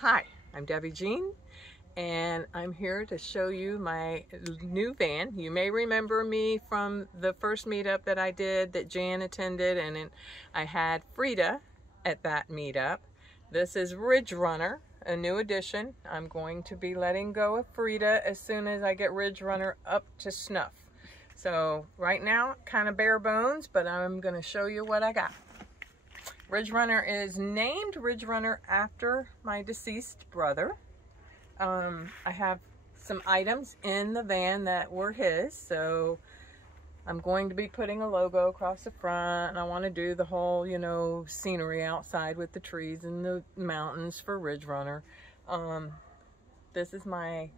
Hi, I'm Debbie Jean, and I'm here to show you my new van. You may remember me from the first meetup that I did that Jan attended, and I had Freeda at that meetup. This is Ridge Runner, a new addition. I'm going to be letting go of Freeda as soon as I get Ridge Runner up to snuff. So right now, kind of bare bones, but I'm going to show you what I got. Ridge Runner is named Ridge Runner after my deceased brother. I have some items in the van that were his, so I'm going to be putting a logo across the front, and I want to do the whole, you know, scenery outside with the trees and the mountains for Ridge Runner. This is my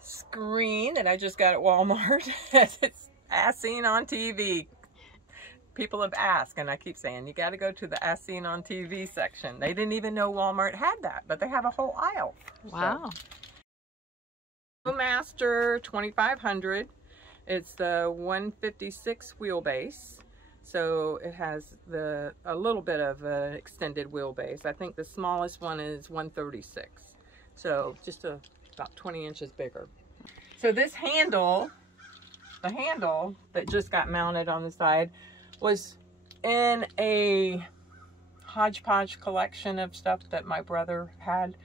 screen that I just got at Walmart. It's as seen on TV. People have asked, and I keep saying, you got to go to the As Seen on TV section. They didn't even know Walmart had that, but they have a whole aisle. Wow. So, Master 2500. It's the 156 wheelbase. So it has a little bit of an extended wheelbase. I think the smallest one is 136. So just about 20 inches bigger. So this handle, the handle that just got mounted on the side, was in a hodgepodge collection of stuff that my brother had.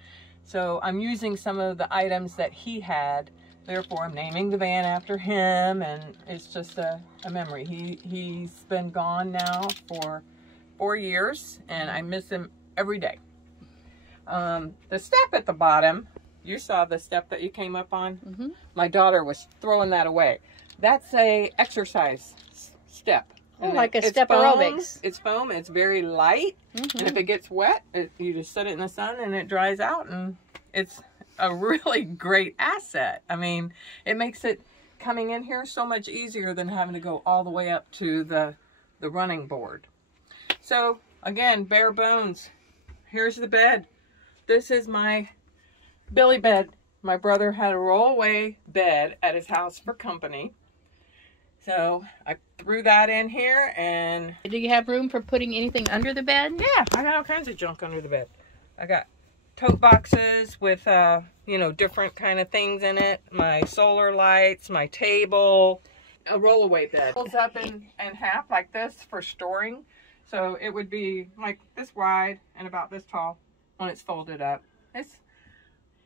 So I'm using some of the items that he had. Therefore, I'm naming the van after him, and it's just a memory. He's been gone now for 4 years, and I miss him every day. The step at the bottom, you saw the step that you came up on? Mm-hmm. My daughter was throwing that away. That's a exercise step. Oh, like a step aerobics. It's foam. It's very light. Mm-hmm. And if it gets wet, you just set it in the sun and it dries out. And it's a really great asset. I mean, it makes it coming in here so much easier than having to go all the way up to the running board. So, again, bare bones. Here's the bed. This is my billy bed. My brother had a rollaway bed at his house for company. So I threw that in here. And do you have room for putting anything under the bed? Yeah, I got all kinds of junk under the bed. I got tote boxes with you know, different kind of things in it. My solar lights, my table, a rollaway bed. It folds up in half like this for storing. So it would be like this wide and about this tall when it's folded up. It's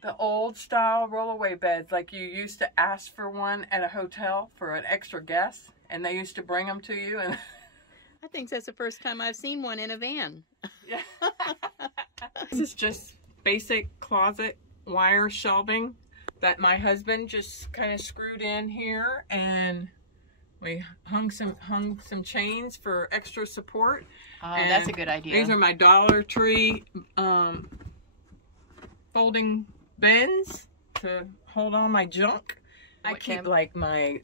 the old style rollaway beds, like you used to ask for one at a hotel for an extra guest, and they used to bring them to you. And I think that's the first time I've seen one in a van. Yeah. This is just basic closet wire shelving that my husband just kind of screwed in here, and we hung some chains for extra support. That's a good idea. These are my Dollar Tree folding bins to hold on my junk. I keep like my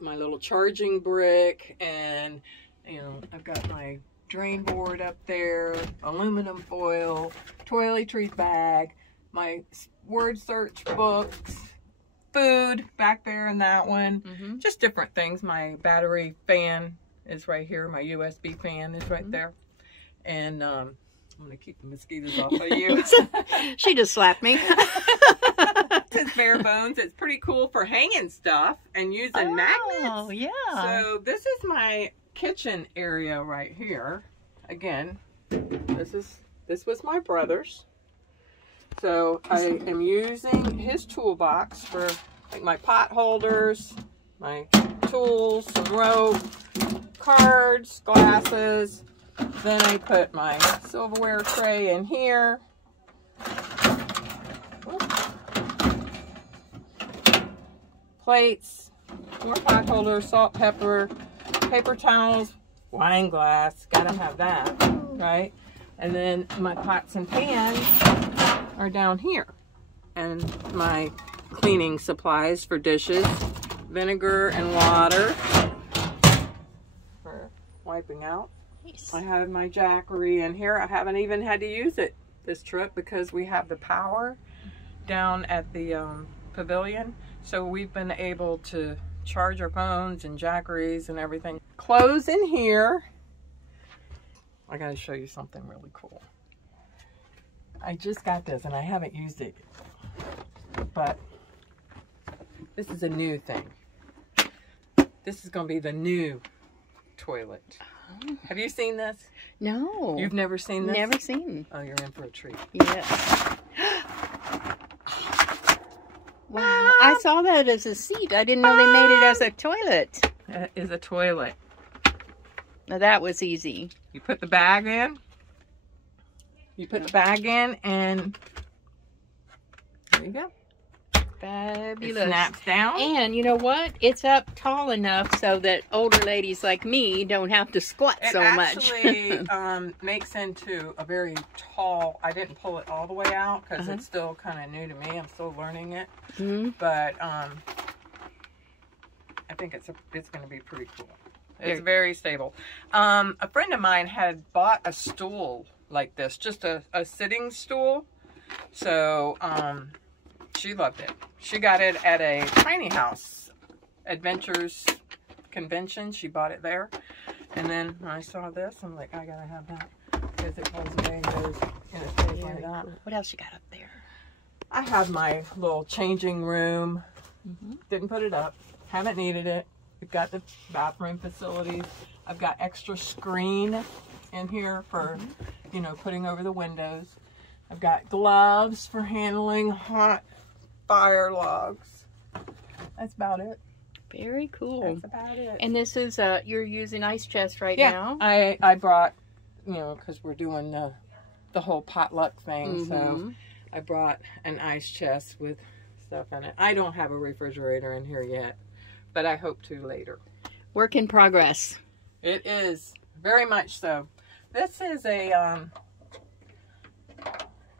little charging brick, and you know, I've got my drain board up there, aluminum foil, toiletries bag, my word search books, food back there in that one. Mm-hmm. Just different things. My battery fan is right here. My USB fan is right there. And I'm gonna keep the mosquitoes off of you. She just slapped me. It's bare bones. It's pretty cool for hanging stuff and using magnets. Oh, yeah. So this is my kitchen area right here. Again, this was my brother's. So I am using his toolbox for like my pot holders, my tools, rope, cards, glasses. Then I put my silverware tray in here. Plates, more pot holders, salt, pepper, paper towels, wine glass. Gotta have that, right? And then my pots and pans are down here. And my cleaning supplies for dishes, vinegar and water for wiping out. Nice. I have my Jackery in here. I haven't even had to use it this trip because we have the power down at the pavilion. So we've been able to charge our phones and Jackeries and everything. Clothes in here. I gotta show you something really cool. I just got this and I haven't used it, but this is a new thing. This is going to be the new toilet. Have you seen this? No. You've never seen this? Never seen. Oh, you're in for a treat. Yes. Wow. I saw that as a seat. I didn't know they made it as a toilet. That is a toilet. Now that was easy. You put the bag in. You put the bag in and there you go. Fabulous. It snaps down. And you know what? It's up tall enough so that older ladies like me don't have to squat so much. It actually makes into a very tall, I didn't pull it all the way out because it's still kind of new to me. I'm still learning it. But I think it's going to be pretty cool. It's very stable. A friend of mine had bought a stool like this, just a sitting stool. So she loved it. She got it at a tiny house adventures convention. She bought it there. And then when I saw this, I'm like, I gotta have that because it pulls away and goes in a space like that. Cool. What else you got up there? I have my little changing room. Didn't put it up. Haven't needed it. We've got the bathroom facilities. I've got extra screen in here for, you know, putting over the windows. I've got gloves for handling hot fire logs. That's about it. Very cool. That's about it. And this is, you're using ice chest right now? I brought, you know, because we're doing the whole potluck thing, so I brought an ice chest with stuff in it. I don't have a refrigerator in here yet, but I hope to later. Work in progress. It is, very much so. This is a,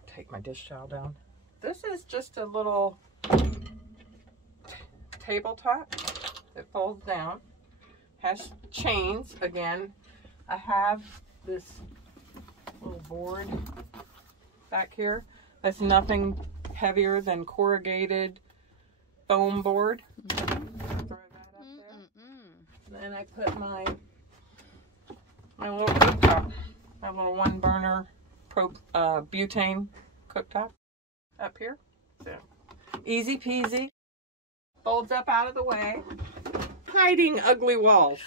take my dish towel down. This is just a little tabletop that folds down. Has chains again. I have this little board back here. That's nothing heavier than corrugated foam board. Throw that up there. Then I put my little cooktop, my little 1-burner butane cooktop up here. So easy peasy. Folds up out of the way. Hiding ugly walls.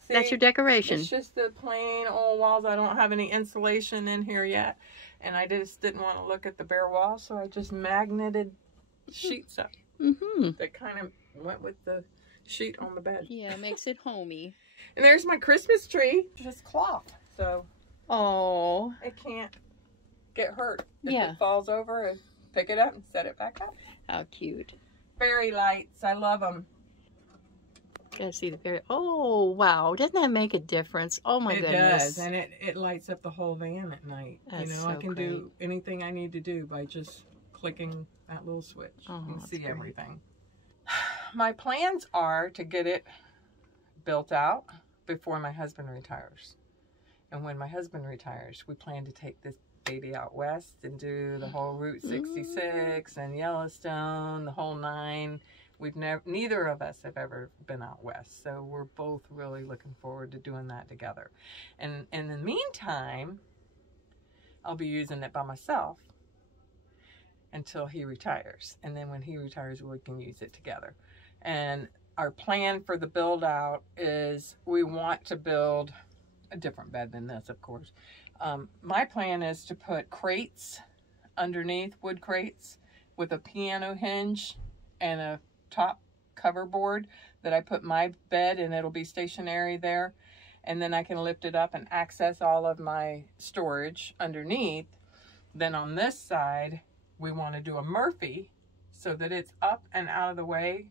See, that's your decoration. It's just the plain old walls. I don't have any insulation in here yet. And I just didn't want to look at the bare walls, so I just magneted sheets up. That kind of went with the sheet on the bed. Yeah, makes it homey. And there's my Christmas tree. Just cloth. So it can't get hurt if it falls over, and pick it up and set it back up. How cute. Fairy lights. I love them. Gotta see the fairy. Oh, wow. Doesn't that make a difference? Oh, my goodness. It does. And it lights up the whole van at night. That's you know, so I can great. do anything I need to do by just clicking that little switch and see great. everything. My plans are to get it built out before my husband retires. And when my husband retires, we plan to take this baby out west and do the whole Route 66 and Yellowstone, the whole 9. Neither of us have ever been out west, so we're both really looking forward to doing that together. And in the meantime, I'll be using it by myself until he retires. And then when he retires, we can use it together. And our plan for the build out is we want to build a different bed than this, of course. My plan is to put crates underneath, wood crates with a piano hinge and a top cover board that I put my bed, and it'll be stationary there. And then I can lift it up and access all of my storage underneath. Then on this side, we want to do a Murphy so that it's up and out of the way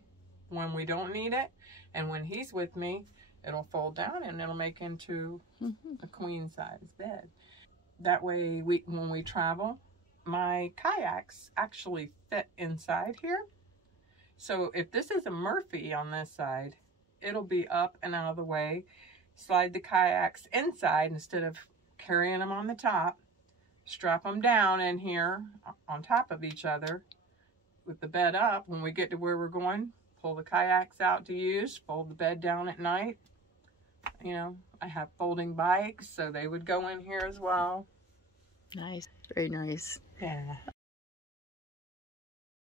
when we don't need it. And when he's with me, it'll fold down and it'll make into a queen size bed. That way, when we travel, my kayaks actually fit inside here. So if this is a Murphy on this side, it'll be up and out of the way. Slide the kayaks inside instead of carrying them on the top. Strap them down in here on top of each other with the bed up. When we get to where we're going, pull the kayaks out to use, fold the bed down at night. You know, I have folding bikes, so they would go in here as well. Nice. Very nice. Yeah.